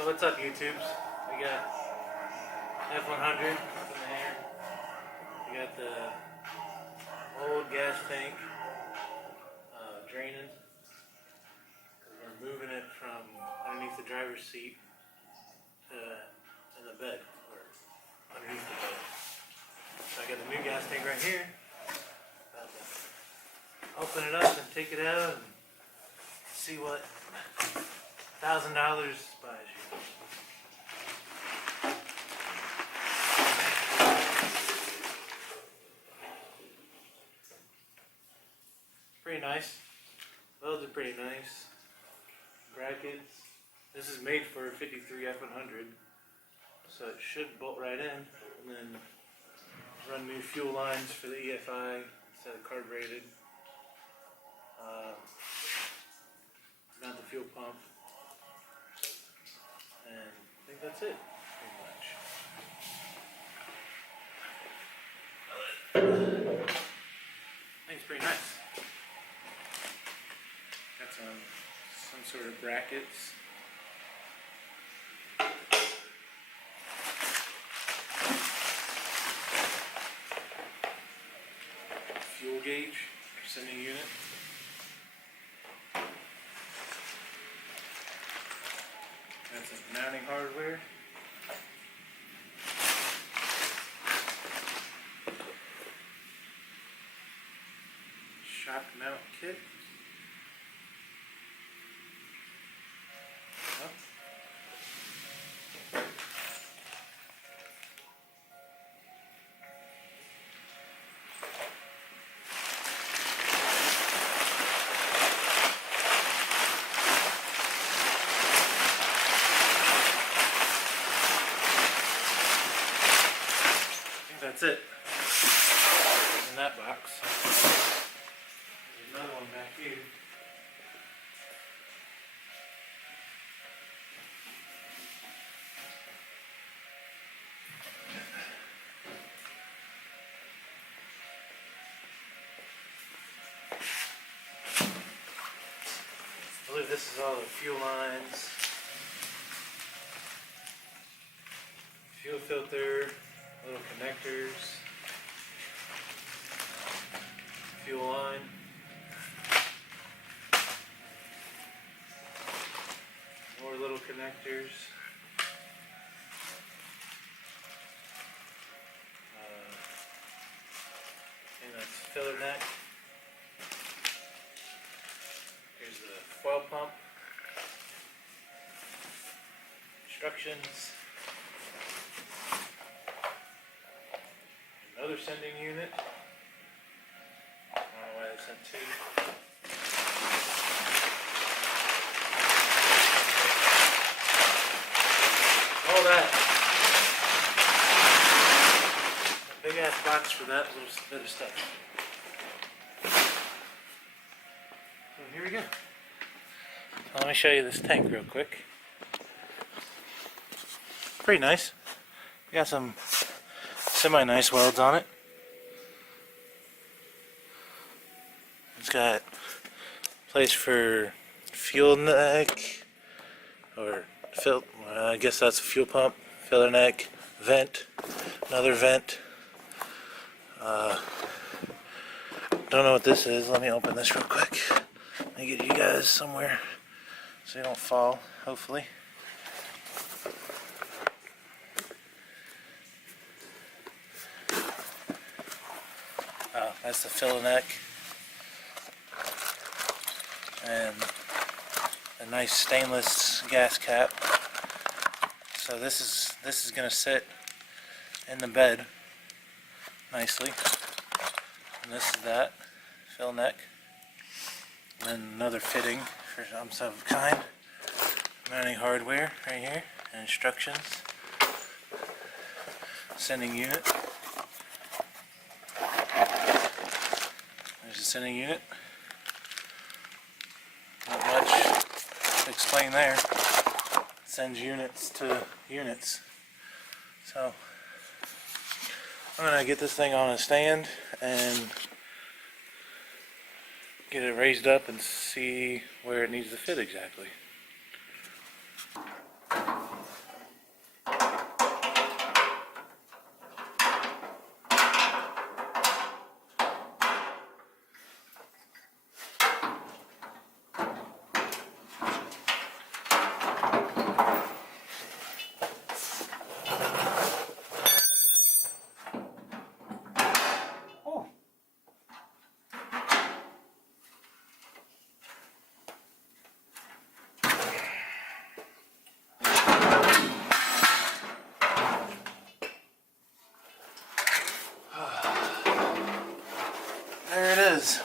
So what's up, YouTubes? We got F100 up in the air. We got the old gas tank draining. We're moving it from underneath the driver's seat to in the bed, or underneath the bed. So I got the new gas tank right here. About to open it up and take it out and see what $1,000 buys you. Pretty nice. Those are pretty nice. Brackets. This is made for a 53 F100, so it should bolt right in, and then run new fuel lines for the EFI instead of carbureted. Mount the fuel pump, and I think that's it, pretty much. I think it's pretty nice. Got some sort of brackets. Fuel gauge, sending unit. That's some mounting hardware. Shock mount kit. That's it in that box. There's another one back here. I believe this is all the fuel lines, fuel filter, little connectors, fuel line, more little connectors, and that's filler neck. Here's the foil pump, instructions. Another sending unit. I don't know why they sent two. All that. A big ass box for that little bit of stuff. So here we go. Let me show you this tank real quick. Pretty nice. We got some semi-nice welds on it. It's got place for fuel neck, or I guess that's a fuel pump, filler neck, vent, another vent. Don't know what this is. Let me open this real quick. Let me get you guys somewhere so you don't fall, hopefully. That's the filler neck, and a nice stainless gas cap. So this is going to sit in the bed nicely, and this is that fill neck, and then another fitting for some kind. Mounting hardware right here, and instructions. Sending unit. There's a sending unit. Not much to explain there. Sends units to units. So I'm gonna get this thing on a stand and get it raised up and see where it needs to fit exactly. is.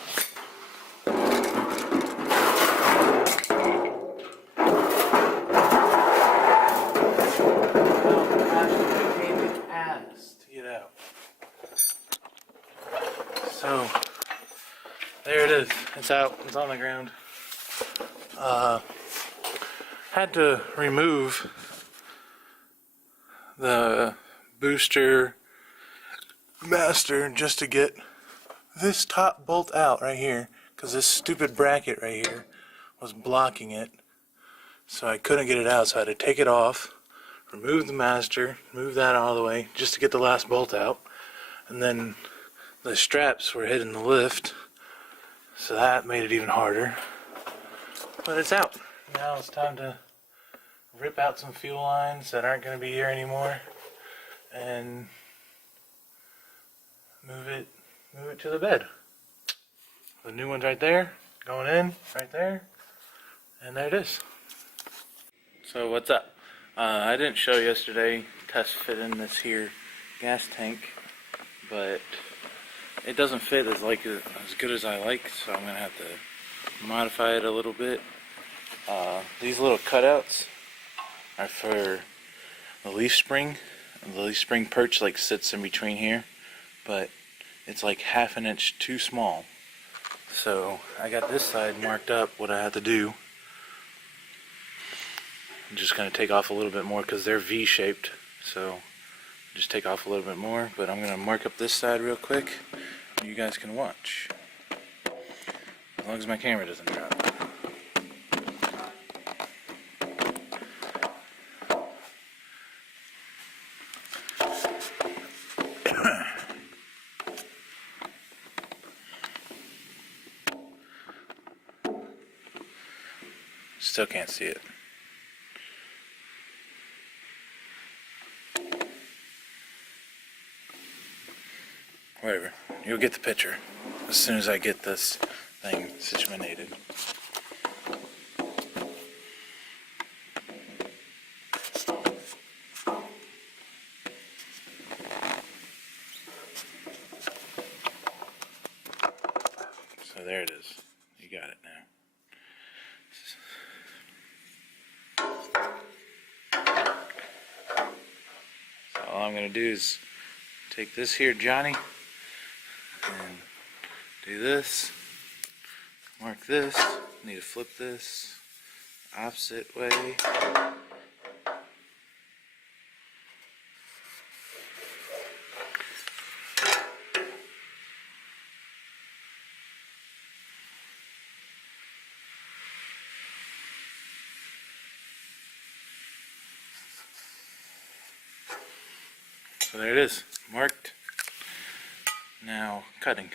So there it is. It's out. It's on the ground. Had to remove the booster master just to get this top bolt out right here, because this stupid bracket right here was blocking it. So I couldn't get it out, so I had to take it off, remove the master, move that all the way just to get the last bolt out. And then the straps were hitting the lift, so that made it even harder. But it's out. Now it's time to rip out some fuel lines that aren't going to be here anymore and move it to the bed. The new one's right there, going in right there, and there it is. So what's up? I didn't show yesterday test fitting this here gas tank, but it doesn't fit as good as I like, so I'm gonna have to modify it a little bit. These little cutouts are for the leaf spring. The leaf spring perch sits in between here, but it's like ½ an inch too small. So I got this side marked up what I have to do. I'm just going to take off a little bit more because they're V-shaped, so just take off a little bit more, but I'm going to mark up this side real quick and you guys can watch as long as my camera doesn't drop. Still can't see it. Whatever. You'll get the picture as soon as I get this thing situated. So there it is. You got it now. So all I'm going to do is take this here Johnny and do this, mark this, need to flip this opposite way. So there it is, marked. Now cutting.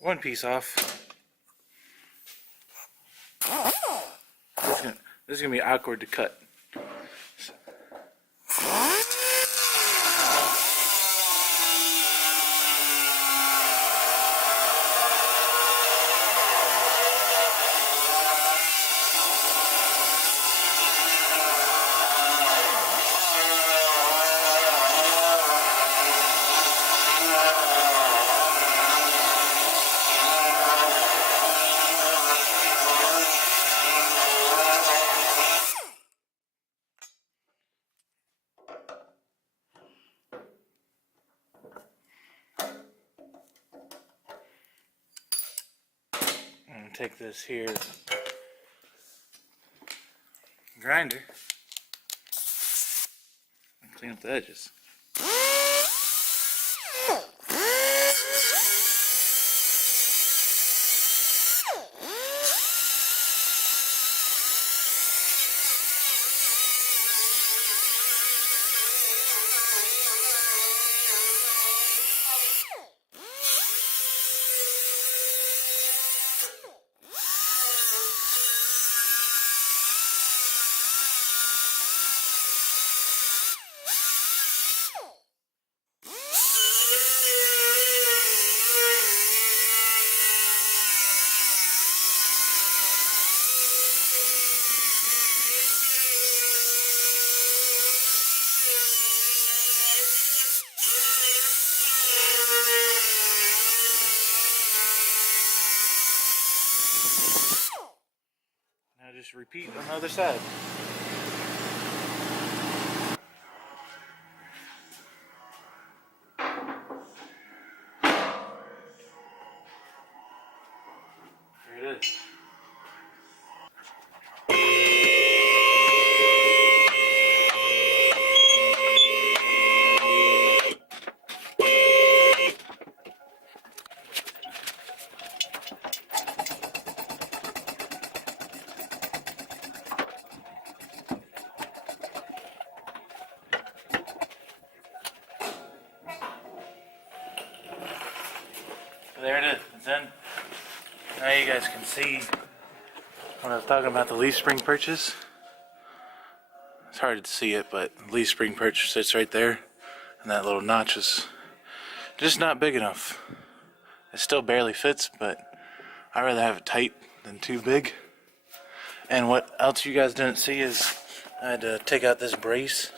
One piece off. This is gonna be awkward to cut. take this here grinder and clean up the edges. Now just repeat on the other side. There it is. There it is. It's in. Now you guys can see when I was talking about the leaf spring purchase. It's hard to see it, but the leaf spring purchase sits right there, and that little notch is just not big enough. It still barely fits, but I'd rather have it tight than too big. And what else you guys didn't see is I had to take out this brace.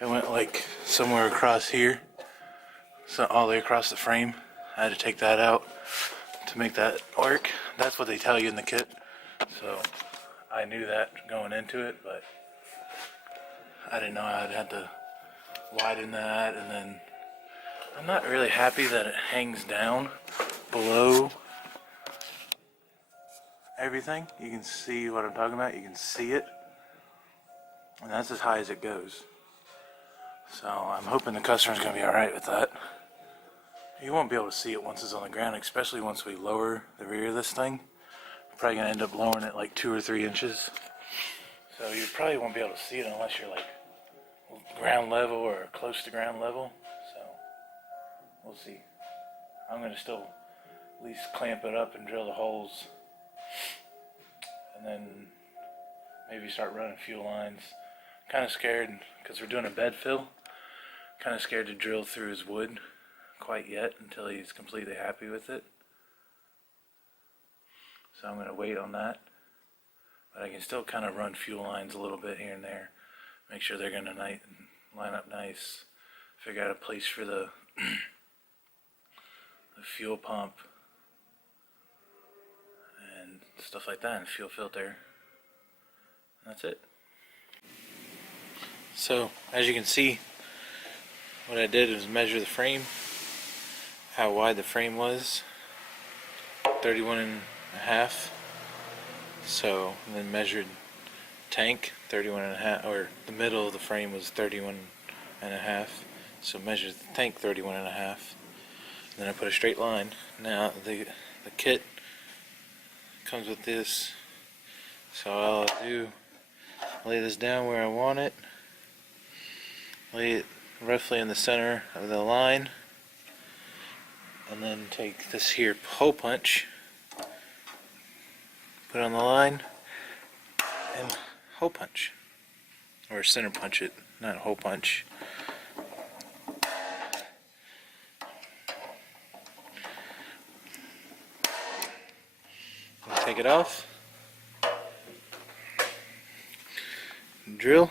It went like somewhere across here, so all the way across the frame. I had to take that out to make that work. That's what they tell you in the kit. So I knew that going into it, but I didn't know I'd had to widen that. And then I'm not really happy that it hangs down below everything. You can see what I'm talking about. You can see it. And that's as high as it goes. So I'm hoping the customer's going to be alright with that. You won't be able to see it once it's on the ground, especially once we lower the rear of this thing. We're probably going to end up lowering it like 2 or 3 inches. So you probably won't be able to see it unless you're like ground level or close to ground level. So we'll see. I'm going to still at least clamp it up and drill the holes. And then maybe start running fuel lines. Kind of scared because we're doing a bed fill. Kind of scared to drill through his wood quite yet until he's completely happy with it. So I'm going to wait on that. But I can still kind of run fuel lines a little bit here and there. Make sure they're going to line up nice. Figure out a place for the fuel pump and stuff like that, and fuel filter. And that's it. So as you can see, what I did was measure the frame, how wide the frame was, 31.5. So then measured tank, 31.5, or the middle of the frame was 31.5. So measured the tank 31.5. Then I put a straight line. Now the kit comes with this. So all I'll do, lay this down where I want it. Lay it roughly in the center of the line, and then take this here hole punch, put it on the line, and hole punch, or center punch it, not hole punch. Take it off, drill.